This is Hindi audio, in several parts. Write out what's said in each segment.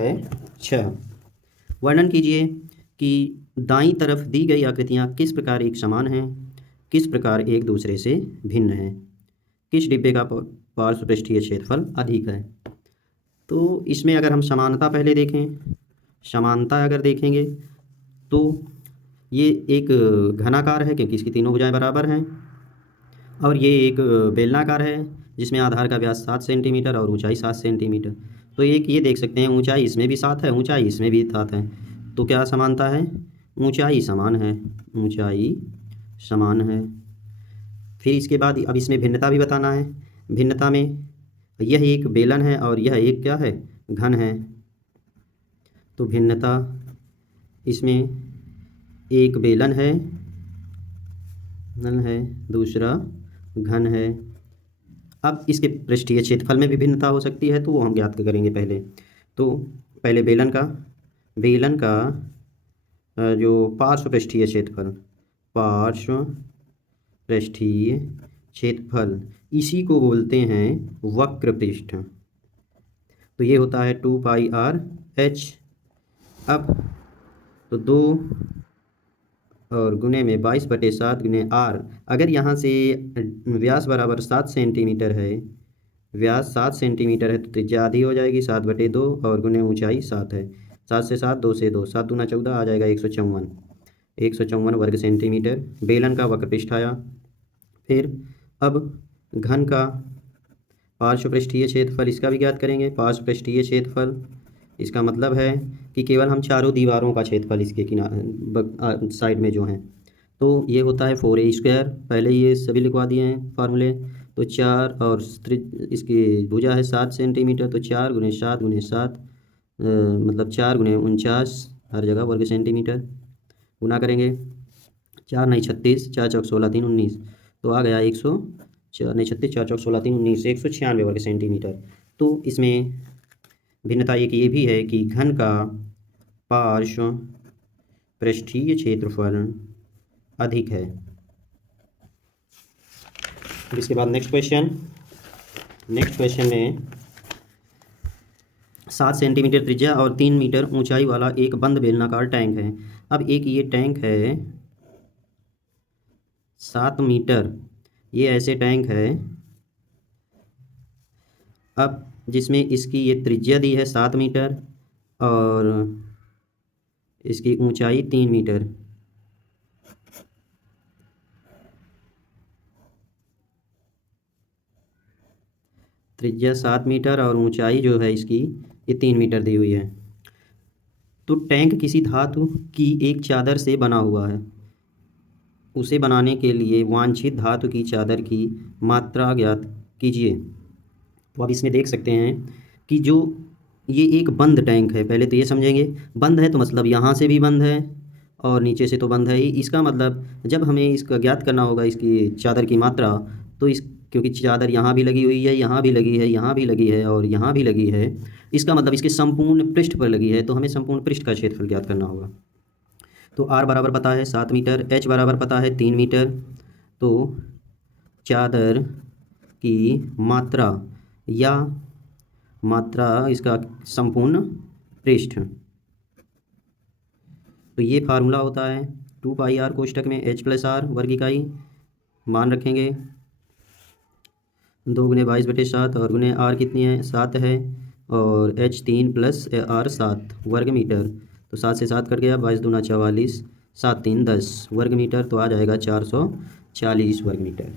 है 6। वर्णन कीजिए कि दाईं तरफ दी गई आकृतियाँ किस प्रकार एक समान हैं, किस प्रकार एक दूसरे से भिन्न हैं, किस डिब्बे का पार्श्व पृष्ठीय क्षेत्रफल अधिक है। तो इसमें अगर हम समानता पहले देखें, समानता अगर देखेंगे तो ये एक घनाकार है क्योंकि इसकी तीनों भुजाएं बराबर हैं, और ये एक बेलनाकार है जिसमें आधार का व्यास 7 सेंटीमीटर और ऊंचाई 7 सेंटीमीटर। तो एक ये देख सकते हैं ऊंचाई इसमें भी 7 है, ऊंचाई इसमें भी 7 है। तो क्या समानता है? ऊंचाई समान है, ऊंचाई समान है। फिर इसके बाद अब इसमें भिन्नता भी बताना है। भिन्नता में यह एक बेलन है और यह एक क्या है? घन है। तो भिन्नता इसमें एक बेलन है, दूसरा घन है। अब इसके पृष्ठीय क्षेत्रफल में भी भिन्नता हो सकती है, तो वो हम ज्ञात करेंगे पहले। तो पहले बेलन का जो पार्श्व पृष्ठीय क्षेत्रफल इसी को बोलते हैं वक्र पृष्ठ। तो ये होता है 2πr/h। अब तो 2 और गुने में 22/7 गुने r। अगर यहाँ से व्यास बराबर 7 सेंटीमीटर है, व्यास 7 सेंटीमीटर है तो त्रिज्या आधी हो जाएगी 7/2 और गुने ऊंचाई 7 है। 7 से 7, 2 से 2, 7 दूना 14 आ जाएगा 154 वर्ग सेंटीमीटर। बेलन का वक्र पृष्ठ आया। फिर अब घन का पार्श्व पृष्ठीय क्षेत्रफल, इसका भी ज्ञात करेंगे। पार्श्व पृष्ठीय क्षेत्रफल इसका मतलब है कि केवल हम चारों दीवारों का क्षेत्रफल इसके साइड में जो हैं, तो ये होता है 4a²। पहले ये सभी लिखवा दिए हैं फार्मूले। तो 4 और इसकी भुजा है 7 सेंटीमीटर, तो 4 गुने 7 गुने 7 मतलब 4 गुने 49 हर जगह वर्ग सेंटीमीटर। गुना करेंगे 4 नहीं 36, 4 चौक 16 3 19, तो आ गया 4 नहीं 36, 4 चौक 16 3 19, 196 वर्ग सेंटीमीटर। तो इसमें भिन्नता एक ये भी है कि घन का पार्श्व पृष्ठीय क्षेत्रफल अधिक है। इसके बाद नेक्स्ट क्वेश्चन में 7 सेंटीमीटर त्रिज्या और 3 मीटर ऊंचाई वाला एक बंद बेलनाकार टैंक है। अब एक ये टैंक है 7 मीटर, ये ऐसे टैंक है। अब जिसमें इसकी ये त्रिज्या दी है 7 मीटर और इसकी ऊंचाई 3 मीटर। त्रिज्या 7 मीटर और ऊंचाई जो है इसकी ये 3 मीटर दी हुई है। तो टैंक किसी धातु की एक चादर से बना हुआ है। उसे बनाने के लिए वांछित धातु की चादर की मात्रा ज्ञात कीजिए। तो आप इसमें देख सकते हैं कि जो ये एक बंद टैंक है, पहले तो ये समझेंगे। बंद है तो मतलब यहाँ से भी बंद है और नीचे से तो बंद है ही। इसका मतलब जब हमें इसका ज्ञात करना होगा इसकी चादर की मात्रा, तो क्योंकि चादर यहाँ भी लगी हुई है, यहाँ भी लगी है, यहाँ भी लगी है और यहाँ भी लगी है, इसका मतलब इसके संपूर्ण पृष्ठ पर लगी है। तो हमें संपूर्ण पृष्ठ का क्षेत्रफल ज्ञात करना होगा। तो r बराबर पता है 7 मीटर, h बराबर पता है 3 मीटर। तो चादर की मात्रा इसका संपूर्ण पृष्ठ, तो ये फार्मूला होता है 2πr कोष्ठक में h+r वर्ग इकाई मान रखेंगे 2 गुने 22/7 और गुने r कितनी है 7 है और h 3 + r 7 वर्ग मीटर। तो 7 से 7 कट गया, 22 दूना 44, 7 3 10 वर्ग मीटर, तो आ जाएगा 440 वर्ग मीटर।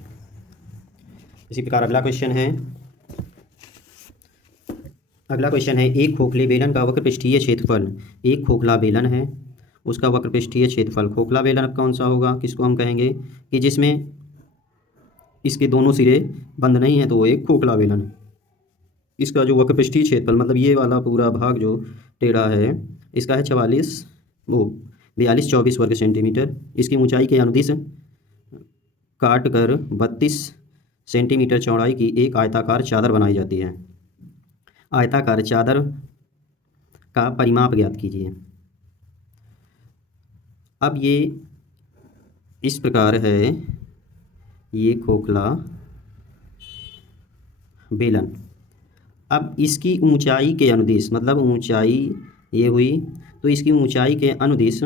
इसी प्रकार अगला क्वेश्चन है एक खोखले बेलन का वक्र पृष्ठीय क्षेत्रफल। एक खोखला बेलन है, उसका वक्र पृष्ठीय क्षेत्रफल। खोखला बेलन अब कौन सा होगा, किसको हम कहेंगे कि जिसमें इसके दोनों सिरे बंद नहीं है, तो वो एक खोखला बेलन है। इसका जो वक्र पृष्ठीय क्षेत्रफल मतलब ये वाला पूरा भाग जो टेढ़ा है, इसका है 42 24 वर्ग सेंटीमीटर। इसकी ऊंचाई के अनुदिश काट कर 32 सेंटीमीटर चौड़ाई की एक आयताकार चादर बनाई जाती है। आयताकार चादर का परिमाप ज्ञात कीजिए। अब ये इस प्रकार है, ये खोखला बेलन। अब इसकी ऊंचाई के अनुदिश, मतलब ऊंचाई ये हुई, तो इसकी ऊंचाई के अनुदिश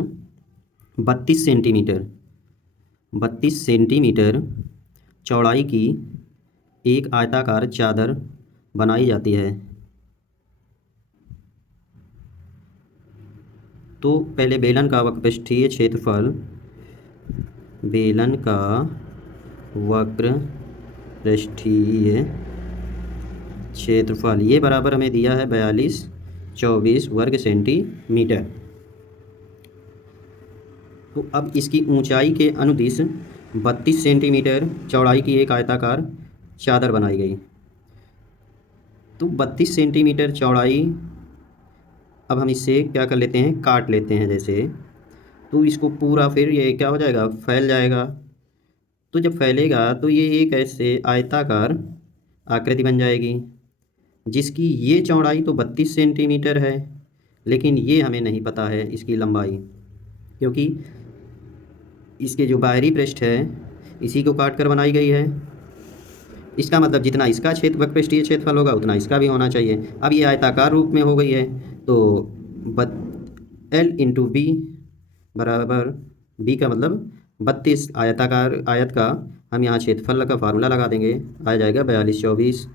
32 सेंटीमीटर 32 सेंटीमीटर चौड़ाई की एक आयताकार चादर बनाई जाती है। तो पहले बेलन का वक्रपृष्ठीय क्षेत्रफल, बेलन का वक्रपृष्ठीय क्षेत्रफल ये बराबर हमें दिया है 4224 वर्ग सेंटीमीटर। तो अब इसकी ऊंचाई के अनुदिश 32 सेंटीमीटर चौड़ाई की एक आयताकार चादर बनाई गई। तो 32 सेंटीमीटर चौड़ाई, अब हम इससे क्या कर लेते हैं, काट लेते हैं जैसे, तो इसको पूरा फिर ये क्या हो जाएगा, फैल जाएगा। तो जब फैलेगा तो ये एक ऐसे आयताकार आकृति बन जाएगी जिसकी ये चौड़ाई तो 32 सेंटीमीटर है, लेकिन ये हमें नहीं पता है इसकी लंबाई, क्योंकि इसके जो बाहरी पृष्ठ है इसी को काट कर बनाई गई है। इसका मतलब जितना इसका वक्रपृष्ठीय क्षेत्रफल होगा उतना इसका भी होना चाहिए। अब ये आयताकार रूप में हो गई है, तो L इंटू बी बराबर, बी का मतलब 32 आयताकार आयत का हम यहाँ क्षेत्रफल का फार्मूला लगा देंगे, आ जाएगा 4224।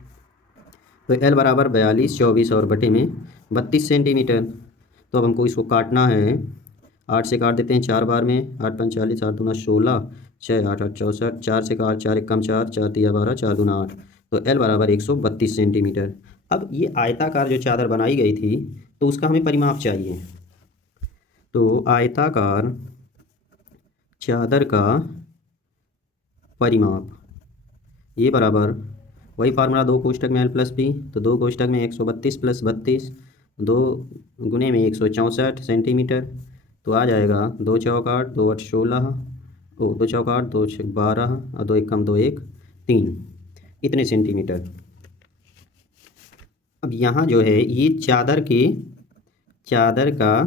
तो L बराबर 4224 और बटे में 32 सेंटीमीटर। तो अब हमको इसको काटना है, 8 से काट देते हैं 4 बार में, 8 पंच 40, 8 दूना 16, 6 8 8 64, 4 से काट, 4 एक कम 4, 4 तिया 12, 4 दूना 8। तो L बराबर 132 सेंटीमीटर। अब ये आयताकार जो चादर बनाई गई थी तो उसका हमें परिमाप चाहिए। तो आयताकार चादर का परिमाप ये बराबर वही फार्मूला, 2 कोष्टक में L प्लस बी, तो 2 कोष्टक में 132 प्लस 32, 2 गुने में 164 सेंटीमीटर। तो आ जाएगा 2 चौक 8, 2 8 16, 2 चौक 8, 2 6 12 और 2 एक कम 2 1 3, इतने सेंटीमीटर। अब यहाँ जो है ये चादर का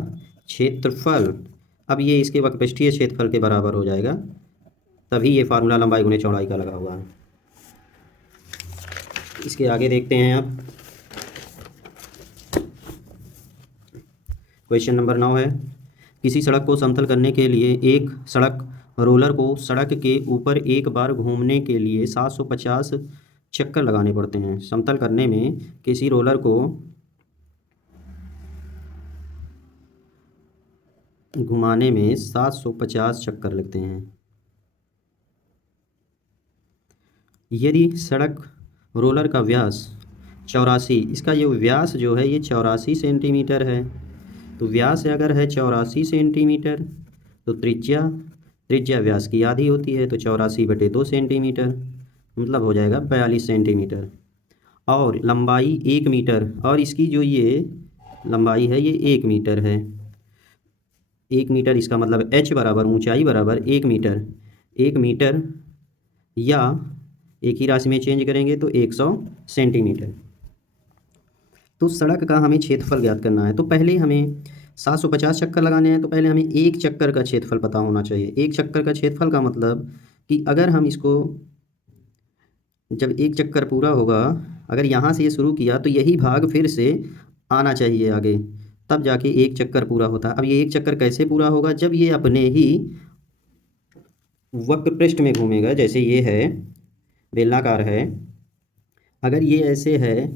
क्षेत्रफल, अब ये इसके वक्रपृष्ठीय क्षेत्रफल के बराबर हो जाएगा, तभी ये फार्मूला लंबाई गुने चौड़ाई का लगा हुआ है। इसके आगे देखते हैं अब क्वेश्चन नंबर 9 है, किसी सड़क को समतल करने के लिए एक सड़क रोलर को सड़क के ऊपर एक बार घूमने के लिए 750 चक्कर लगाने पड़ते हैं। समतल करने में किसी रोलर को घुमाने में 750 चक्कर लगते हैं। यदि सड़क रोलर का व्यास 84, इसका ये व्यास जो है ये 84 सेंटीमीटर है, तो व्यास अगर है 84 सेंटीमीटर तो त्रिज्या व्यास की आधी होती है, तो 84 बटे 2 सेंटीमीटर मतलब हो जाएगा 42 सेंटीमीटर। और लंबाई 1 मीटर, और इसकी जो ये लंबाई है ये 1 मीटर है। 1 मीटर इसका मतलब h बराबर ऊंचाई बराबर 1 मीटर, 1 मीटर या एक ही राशि में चेंज करेंगे तो 100 सेंटीमीटर। तो सड़क का हमें क्षेत्रफल ज्ञात करना है, तो पहले हमें 750 चक्कर लगाने हैं, तो पहले हमें एक चक्कर का क्षेत्रफल पता होना चाहिए। एक चक्कर का क्षेत्रफल का मतलब कि अगर हम इसको, जब एक चक्कर पूरा होगा, अगर यहाँ से ये शुरू किया तो यही भाग फिर से आना चाहिए आगे, तब जाके एक चक्कर पूरा होता है। अब ये एक चक्कर कैसे पूरा होगा, जब ये अपने ही वक्र पृष्ठ में घूमेगा, जैसे ये है बेलनाकार है, अगर ये ऐसे है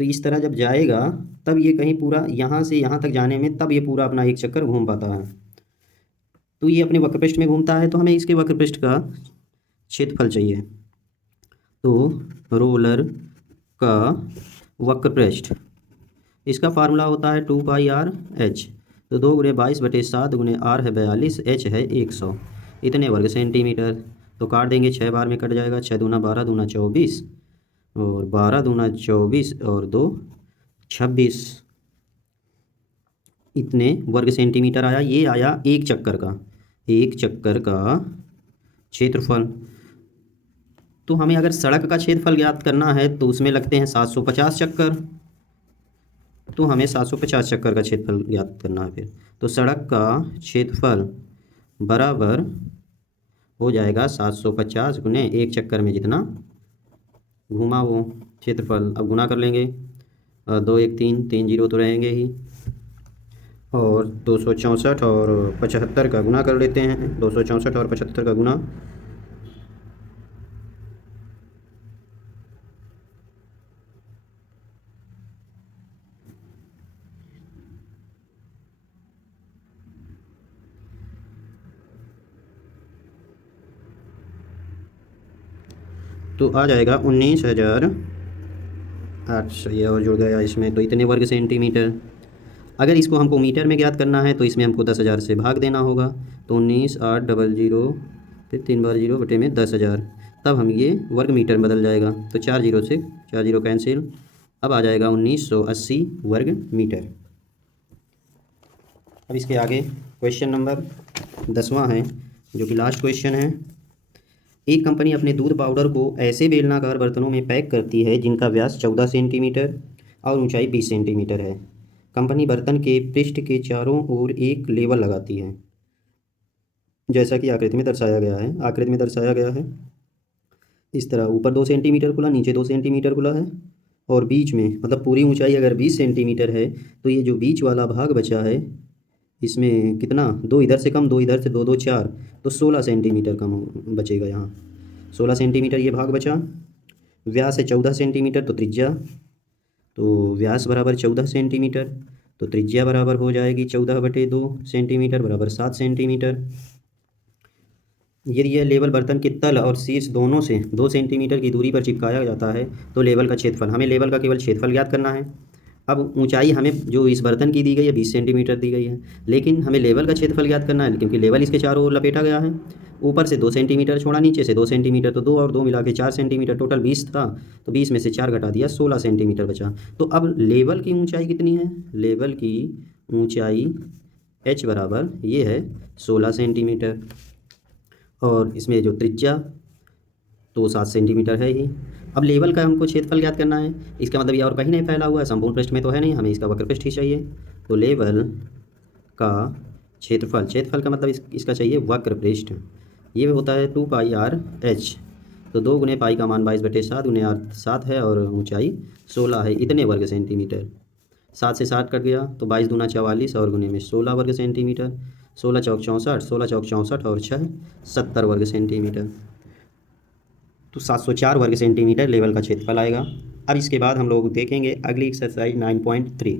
तो इस तरह जब जाएगा तब ये कहीं पूरा यहाँ से यहाँ तक जाने में तब ये पूरा अपना एक चक्कर घूम पाता है। तो ये अपने वक्र पृष्ठ में घूमता है, तो हमें इसके वक्र पृष्ठ का क्षेत्रफल चाहिए। तो रोलर का वक्र पृष्ठ, इसका फार्मूला होता है 2πr/h, तो 2 गुणे 22 बटे 7 गुणे r है 42, h है 100, इतने वर्ग सेंटीमीटर। तो काट देंगे, 6 बार में कट जाएगा, 6 दूना 12 दूना 24 और 12 दूना 24 और 2 26, इतने वर्ग सेंटीमीटर आया। ये आया एक चक्कर का क्षेत्रफल। तो हमें अगर सड़क का क्षेत्रफल ज्ञात करना है तो उसमें लगते हैं 750 चक्कर, तो हमें 750 चक्कर का क्षेत्रफल ज्ञात करना है फिर। तो सड़क का क्षेत्रफल बराबर हो जाएगा 750 गुने एक चक्कर में जितना घूमा वो क्षेत्रफल। अब गुना कर लेंगे, दो एक तीन, तीन जीरो तो रहेंगे ही, और 264 और 75 का गुना कर लेते हैं। 264 और 75 का गुना, तो आ जाएगा 19,008। ये और जुड़ गया इसमें, तो इतने वर्ग सेंटीमीटर। अगर इसको हमको मीटर में ज्ञात करना है तो इसमें हमको 10,000 से भाग देना होगा। तो 19,800 फिर 3 बार 0 बटे में 10,000, तब हम ये वर्ग मीटर में बदल जाएगा। तो 4 जीरो से 4 जीरो कैंसिल, अब आ जाएगा 1980 वर्ग मीटर। अब इसके आगे क्वेश्चन नंबर 10वां है, जो कि लास्ट क्वेश्चन है। एक कंपनी अपने दूध पाउडर को ऐसे बेलनाकार बर्तनों में पैक करती है जिनका व्यास 14 सेंटीमीटर और ऊंचाई 20 सेंटीमीटर है। कंपनी बर्तन के पृष्ठ के चारों ओर एक लेवल लगाती है, जैसा कि आकृति में दर्शाया गया है। आकृति में दर्शाया गया है इस तरह, ऊपर 2 सेंटीमीटर खुला, नीचे 2 सेंटीमीटर खुला है, और बीच में, मतलब पूरी ऊंचाई अगर 20 सेंटीमीटर है तो ये जो बीच वाला भाग बचा है इसमें कितना, 2 इधर से कम, 2 इधर से, 2 2 4, तो 16 सेंटीमीटर कम बचेगा यहाँ। 16 सेंटीमीटर ये भाग बचा। व्यास है 14 सेंटीमीटर, तो त्रिज्या, तो व्यास बराबर 14 सेंटीमीटर, तो त्रिज्या बराबर हो जाएगी 14/2 सेंटीमीटर बराबर 7 सेंटीमीटर। यदि यह लेवल बर्तन के तल और शीर्ष दोनों से 2 सेंटीमीटर की दूरी पर चिपकाया जाता है तो लेवल का क्षेत्रफल, हमें लेवल का केवल क्षेत्रफल ज्ञात करना है। अब ऊंचाई हमें जो इस बर्तन की दी गई है 20 सेंटीमीटर दी गई है, लेकिन हमें लेवल का क्षेत्रफल ज्ञात करना है, क्योंकि लेवल इसके चारों ओर लपेटा गया है। ऊपर से 2 सेंटीमीटर छोड़ा, नीचे से 2 सेंटीमीटर, तो 2 और 2 मिला के 4 सेंटीमीटर, टोटल 20 था, तो 20 में से 4 घटा दिया, 16 सेंटीमीटर बचा। तो अब लेवल की ऊंचाई कितनी है, लेवल की ऊंचाई h बराबर ये है 16 सेंटीमीटर, और इसमें जो त्रिज्या तो 7 सेंटीमीटर है ही। अब लेवल का हमको क्षेत्रफल ज्ञात करना है, इसका मतलब ये और कहीं नहीं फैला हुआ है, संपूर्ण पृष्ठ में तो है नहीं, हमें इसका वक्र पृष्ठ ही चाहिए। तो लेवल का क्षेत्रफल, क्षेत्रफल का मतलब इसका चाहिए वक्र पृष्ठ, ये होता है 2πr/h। तो 2 गुने पाई का मान 22/7 गुने r 7 है, और ऊंचाई 16 है, इतने वर्ग सेंटीमीटर। 7 से 7 कट गया, तो 22 दूना 44 और गुने में 16 वर्ग सेंटीमीटर। 16 चौक 64, 16 चौक 64 और 6 70 वर्ग सेंटीमीटर। तो 704 वर्ग सेंटीमीटर लेवल का क्षेत्रफल आएगा। अब इसके बाद हम लोग देखेंगे अगली एक्सरसाइज 9.3।